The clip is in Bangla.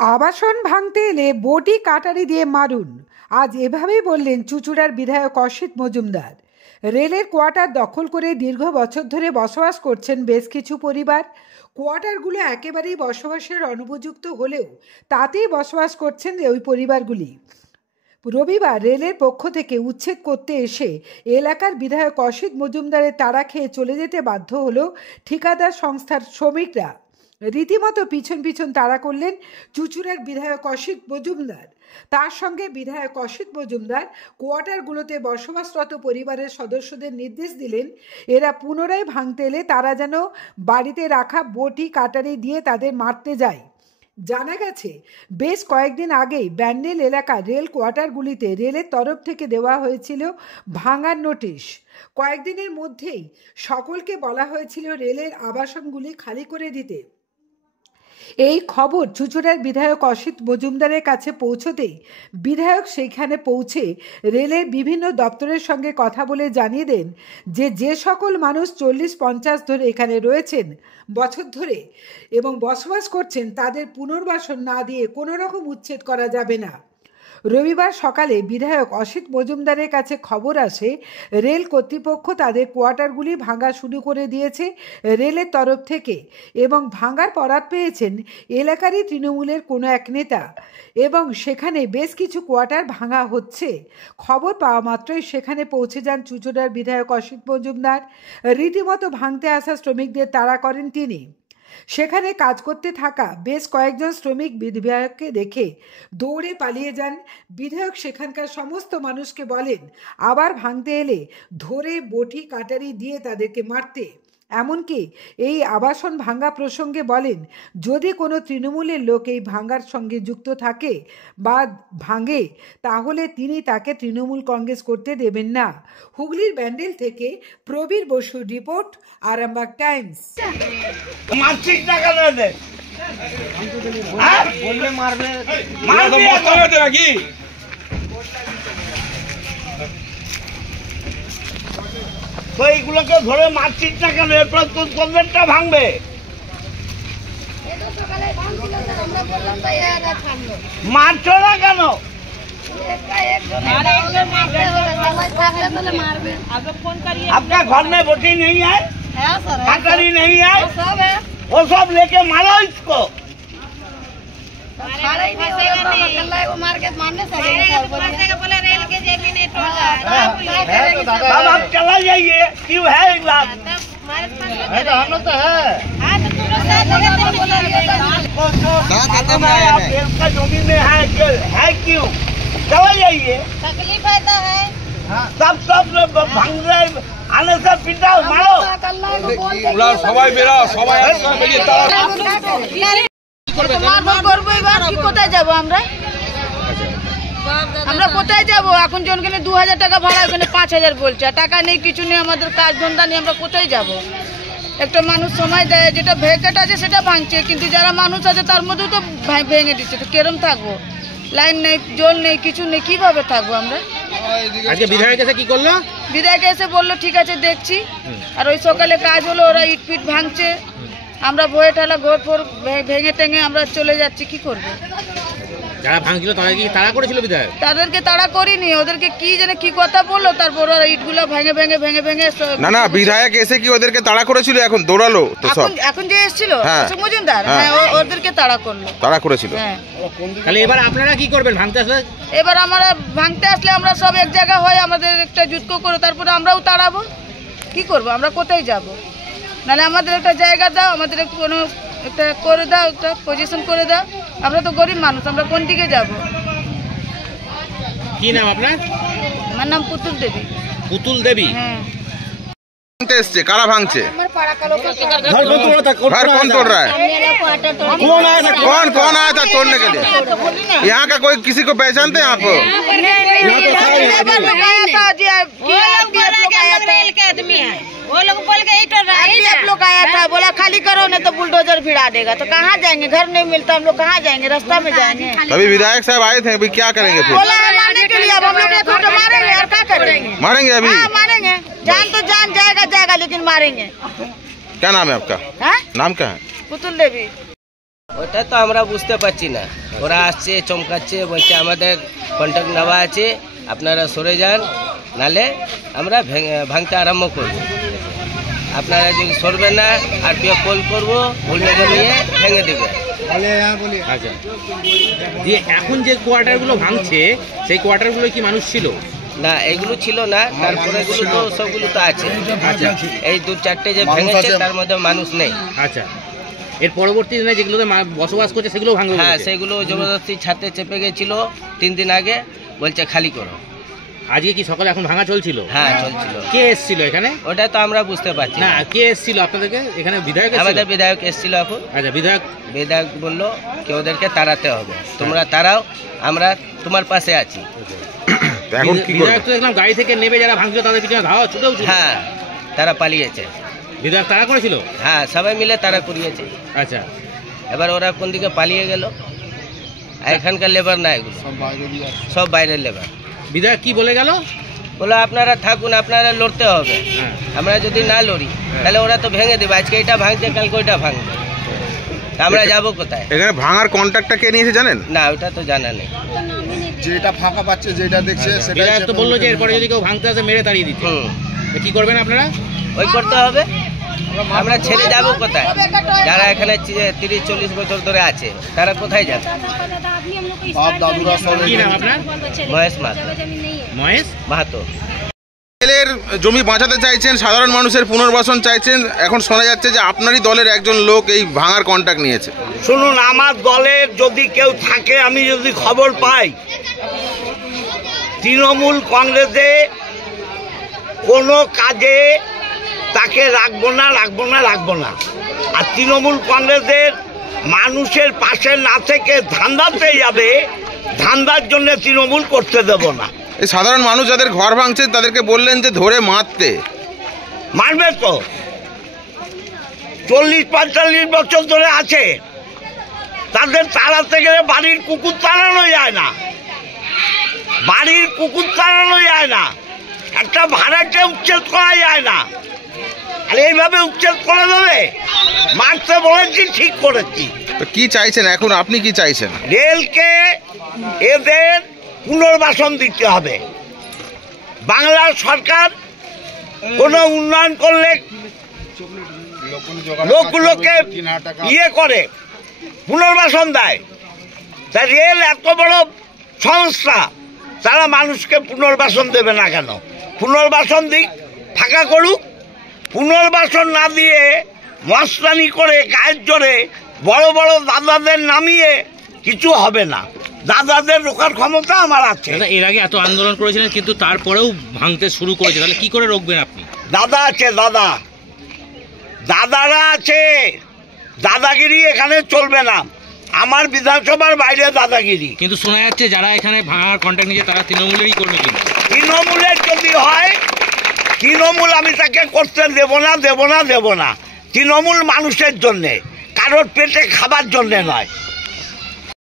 আবাসন ভাঙতে এলে বটি কাটারি দিয়ে মারুন, আজ এভাবেই বললেন চুঁচুড়ার বিধায়ক অসিত মজুমদার। রেলের কোয়ার্টার দখল করে দীর্ঘ বছর ধরে বসবাস করছেন বেশ কিছু পরিবার। কোয়ার্টারগুলো একেবারেই বসবাসের অনুপযুক্ত হলেও তাতেই বসবাস করছেন ওই পরিবারগুলি। রবিবার রেলের পক্ষ থেকে উচ্ছেদ করতে এসে এলাকার বিধায়ক অসিত মজুমদারের তাড়া খেয়ে চলে যেতে বাধ্য হলো ঠিকাদার সংস্থার শ্রমিকরা। রীতিমতো পিছন পিছন তাড়া করলেন চুঁচুড়ার বিধায়ক অসিত মজুমদার। তার সঙ্গে বিধায়ক অসিত মজুমদার কোয়ার্টারগুলোতে বসবাসরত পরিবারের সদস্যদের নির্দেশ দিলেন এরা পুনরায় ভাঙতে এলে তারা যেন বাড়িতে রাখা বটি কাটারি দিয়ে তাদের মারতে যায়। জানা গেছে বেশ কয়েকদিন আগেই ব্যান্ডেল এলাকা রেল কোয়ার্টারগুলিতে রেলের তরফ থেকে দেওয়া হয়েছিল ভাঙার নোটিশ। কয়েকদিনের মধ্যেই সকলকে বলা হয়েছিল রেলের আবাসনগুলি খালি করে দিতে। এই খবর চুঁচুড়ার বিধায়ক অসিত মজুমদারের কাছে পৌঁছতেই বিধায়ক সেখানে পৌঁছে রেলের বিভিন্ন দপ্তরের সঙ্গে কথা বলে জানিয়ে দেন যে সকল মানুষ 40-50 ধরে এখানে রয়েছেন বছর ধরে এবং বসবাস করছেন তাদের পুনর্বাসন না দিয়ে কোনো রকম উচ্ছেদ করা যাবে না। রবিবার সকালে বিধায়ক অসিত মজুমদারের কাছে খবর আসে রেল কর্তৃপক্ষ তাদের কোয়ার্টারগুলি ভাঙা শুরু করে দিয়েছে রেলের তরফ থেকে এবং ভাঙার বরাত পেয়েছেন এলাকারই তৃণমূলের কোনো এক নেতা এবং সেখানে বেশ কিছু কোয়ার্টার ভাঙা হচ্ছে। খবর পাওয়া মাত্রই সেখানে পৌঁছে যান চুঁচুড়ার বিধায়ক অসিত মজুমদার। রীতিমতো ভাঙতে আসা শ্রমিকদের তাড়া করেন তিনি। সেখানে কাজ করতে থাকা বেশ কয়েকজন শ্রমিক বিধায়ককে দেখে দৌড়ে পালিয়ে যান। বিধায়ক সেখানকার সমস্ত মানুষকে বলেন আবার ভাঙতে এলে ধরে বটি কাটারি দিয়ে তাদেরকে মারতে। এমনকি এই আবাসন ভাঙা প্রসঙ্গে বলেন যদি কোনো তৃণমূলের লোক এই ভাঙার সঙ্গে যুক্ত থাকে বা ভাঙে তাহলে তিনি তাকে তৃণমূল কংগ্রেস করতে দেবেন না। হুগলির ব্যান্ডেল থেকে প্রবীর বসুর রিপোর্ট, আরামবাগ টাইমস। তো এইগুলোকে ধরে মারছিস না কেন? এরপর তোদেরটা ভাঙবে। মারছো না কেন? आपका घर में बोटी नहीं है, कटारी नहीं है, वो सब लेके मारो इसको। अब आप चला जाइए, क्यों है एक बात? हम लोग तो है का जमीन में है क्यों? चला जाइए, तकलीफ है तो है। सब भांग रहे आने से पिटा मारो। সবাই বেরা সবাই কোথায় যাবো আমরা? আমরা কোথায় যাবো? এখন জনকে 2000 টাকা ভাড়া, ওখানে 5000 বলছে। টাকা নেই, কিছু নেই, আমাদের কাজ ধন্দা নেই, আমরা কোথায় যাব? একটা মানুষ সময় দেয়, যেটা ভেকেট আছে সেটা ভাঙছে, কিন্তু যারা মানুষ আছে তার মধ্যেও তো ভেঙে দিচ্ছে। তো কেরম থাকবো? লাইন নেই, জল নেই, কিছু নেই, কিভাবে থাকবো আমরা? আজকে বিধায়ক এসে কি করলো? বিধায়ক এসে বললো ঠিক আছে দেখছি। আর ওই সকালে কাজ হলো, ওরা ইট পিট ভাঙছে, আমরা ভয়ে ঠালা ঘর ফোর ভেঙে টেঙে আমরা চলে যাচ্ছি। কি করবো? যারা ভাঙছিল তারা কি তাড়া করেছিল বিধায়ক? তাদেরকে তাড়া করিনি, ওদেরকে কি জানে কি কথা বললো, তারপর ওরা ইটগুলো ভেঙে ভেঙে ভেঙে ভেঙে। না বিধায়ক এসে কি ওদেরকে তাড়া করেছিল? এখন দৌড়ালো তো সব। এখন যে এসেছিল মজুমদার, হ্যাঁ ওদেরকে তাড়া করলো, তাড়া করেছিল। হ্যাঁ। তাহলে এবার আপনারা কি করবেন ভাঙতে আসলে? এবার আমরা ভাঙতে আসলে আমরা সব এক জায়গা হয়, আমাদের একটা যুদ্ধ করে তারপরে আমরাও তাড়াবো। কি করবো? আমরা কোথায় যাব? নাহলে আমাদের একটা জায়গা দাও, আমাদের কোনো একটা করে দাও, একটা পজিশন করে দাও। আমরা তো গরিব মানুষ, আমরা কোন দিকে যাব? কি নাম আপনার? আমার নাম পুতুল দেবী। পুতুল দেবী? হ্যাঁ। भांगते एसছে কারা ভাঙছে? घर कौन तोड़ रहा है? घर कौन तोड़ रहा है? कौन आया था तोड़ने के लिए? यहाँ का कोई किसी को पहचानते हैं आप? वो लोग बोल के लोग आया था, बोला खाली करो नहीं तो बुलडोजर भिड़ा देगा। तो कहाँ जाएंगे? घर नहीं मिलता, हम लोग कहाँ जाएंगे? रास्ता में जाएंगे। अभी विधायक साहब आए थे, अभी क्या करेंगे फिर? बोला मारने के लिए, अब हम लोग मारेंगे और क्या करेंगे? मारेंगे अभी? मारेंगे, जान तो जान जाएगा, लेकिन मारेंगे। क्या नाम है आपका? हाँ? नाम क्या है? पुतुल देवी। ওটা তো আমরা বুঝতে পারছি না। ওরা আসছে, চমকাচ্ছে, বলছে আমাদের কন্ট্যাক্ট নেওয়া আছে, আপনারা সরে যান, নালে আমরা ভাঙতে আরম্ভ করব। আপনারা যদি সরবেন না, আরপিএফ কল করবো, ভুলনগর নিয়ে ভেঙে দেবে। আচ্ছা, দিয়ে এখন যে কোয়ার্টারগুলো ভাঙছে সেই কোয়ার্টারগুলো কি মানুষ ছিল? না, এগুলো ছিল না, তারপরে এগুলো তো সবগুলো তো আছে। আচ্ছা, এই 2-4টে যে ভেঙেছে তার মধ্যে মানুষ নেই। আচ্ছা, এর পরবর্তী দিনে যেগুলোতে বসবাস করছে সেগুলো ভাঙবে? হ্যাঁ, সেগুলো জবরদস্তি ছাদে চেপে গেছিল 3 দিন আগে, বলছে খালি করো। আজকে কি সকালে এখন ভাঙা চলছিল? হ্যাঁ, চলছিল। কে এসেছিল এখানে? ওটা তো আমরা বুঝতে পারছি না, না। কে এসেছিল আপনাদেরকে এখানে? বিধায়ক এসেছিল? আমাদের বিধায়ক এসেছিল এখন। আচ্ছা, বিধায়ক বললো কি ওদেরকে তাড়াতে হবে, তোমরা তাড়াও, আমরা তোমার পাশে আছি। এখন কি বিধায়ক তো দেখলাম গাড়ি থেকে নেমে যারা ভাঙছিল তাদের পিছনে ধাওয়া ছুটেও ছিল। হ্যাঁ, তারা পালিয়েছে। বিধায়ক তারা করেছিল? হ্যাঁ, সবাই মিলে তারা করিয়েছে। আচ্ছা, এবার ওরা কোন দিকে পালিয়ে গেল। এখানকার লেবার না, এগুলো সব বাইরের লেবার। বিধায়ক কি বলে গেল? বলো আপনারা থাকুন, আপনারা লড়তে হবে, আমরা যদি না লড়ি তাহলে ওরা তো ভেঙে দেবে। আজকে এটা ভাঙছে, কালকে ওইটা ভাঙবে, আমরা যাবো কোথায়? এখানে ভাঙার কন্ট্রাক্টটা কে নিয়েছে জানেন? না, ওটা তো জানা নেই। যেটা ফাঁকা পাচ্ছে, যেটা দেখছে সেটাই। বিধায়ক তো বললো যে এরপরে যদি কেউ ভাঙতে আসে মেরে তাড়িয়ে দিচ্ছে। কি করবেন আপনারা? ওই করতে হবে, আমরা ছেড়ে যাবো কোথায়? যারা এখানে 30-40 বছর ধরে আছে তারা কোথায় যাবে? কি নাম আপনার? মহেশ মাহাতো। মহেশ মাহাতো। রেলের জমি বাঁচাতে চাইছেন, সাধারণ মানুষের পুনর্বাসন চাইছেন, এখন শোনা যাচ্ছে যে আপনারই দলের একজন লোক এই ভাঙার কন্ট্রাক্ট নিয়েছে। শুনুন, আমার দলের যদি কেউ থাকে, আমি যদি খবর পাই, তৃণমূল কংগ্রেসে কোনো কাজে তাকে রাখবো না। আর তৃণমূল কংগ্রেসের মানুষের পাশে না থেকে ধান্দাতে যাবে, ধান্দার জন্য তৃণমূল করতে দেব না। এই সাধারণ মানুষ যাদের ঘর ভাঙছে তাদেরকে বললেন যে ধরে মারতে। মানবে তো? 40-45 বছর ধরে আছে, তাদের তাড়াতে গেলে বাড়ির কুকুর তাড়ানো যায় না, একটা ভাড়াকে উচ্ছেদ করা যায় না। আর এইভাবে উচ্ছেদ করে দেবে? মারতে বলেছি, ঠিক করেছি। তো কি চাইছেন এখন? আপনি কি চাইছেন? রেলকে এদের পুনর্বাসন দিতে হবে। বাংলার সরকার কোনো উন্নয়ন করলে লোকগুলোকে করে পুনর্বাসন দেয়, তা রেল এত বড় সংস্থা, তারা মানুষকে পুনর্বাসন দেবে না কেন? পুনর্বাসন দিক, ফাঁকা করুক। পুনর্বাসন না দিয়ে মস্তানি করে গায়ের জোরে বড় বড় দাদাদের নামিয়ে কিছু হবে না। দাদাদের রোকার ক্ষমতা আমার আছে। এর আগে এত আন্দোলন করেছিলেন কিন্তু তারপরেও ভাঙতে শুরু করেছে, তাহলে কি করে রোকবেন আপনি? দাদা আছে, দাদারা আছে। দাদাগিরি এখানে চলবে না। আমার বিধানসভার বাইরে দাদাগিরি। কিন্তু শোনা যাচ্ছে যারা এখানে ভাঙার কন্ট্রাক্ট নিয়েছে তারা তৃণমূলেরই কর্মী। কিন্তু তৃণমূলের যদি হয়, তৃণমূল আমি তাকে করতে দেব না। তৃণমূল মানুষের জন্যে, কারোর পেটে খাবার জন্যে নয়।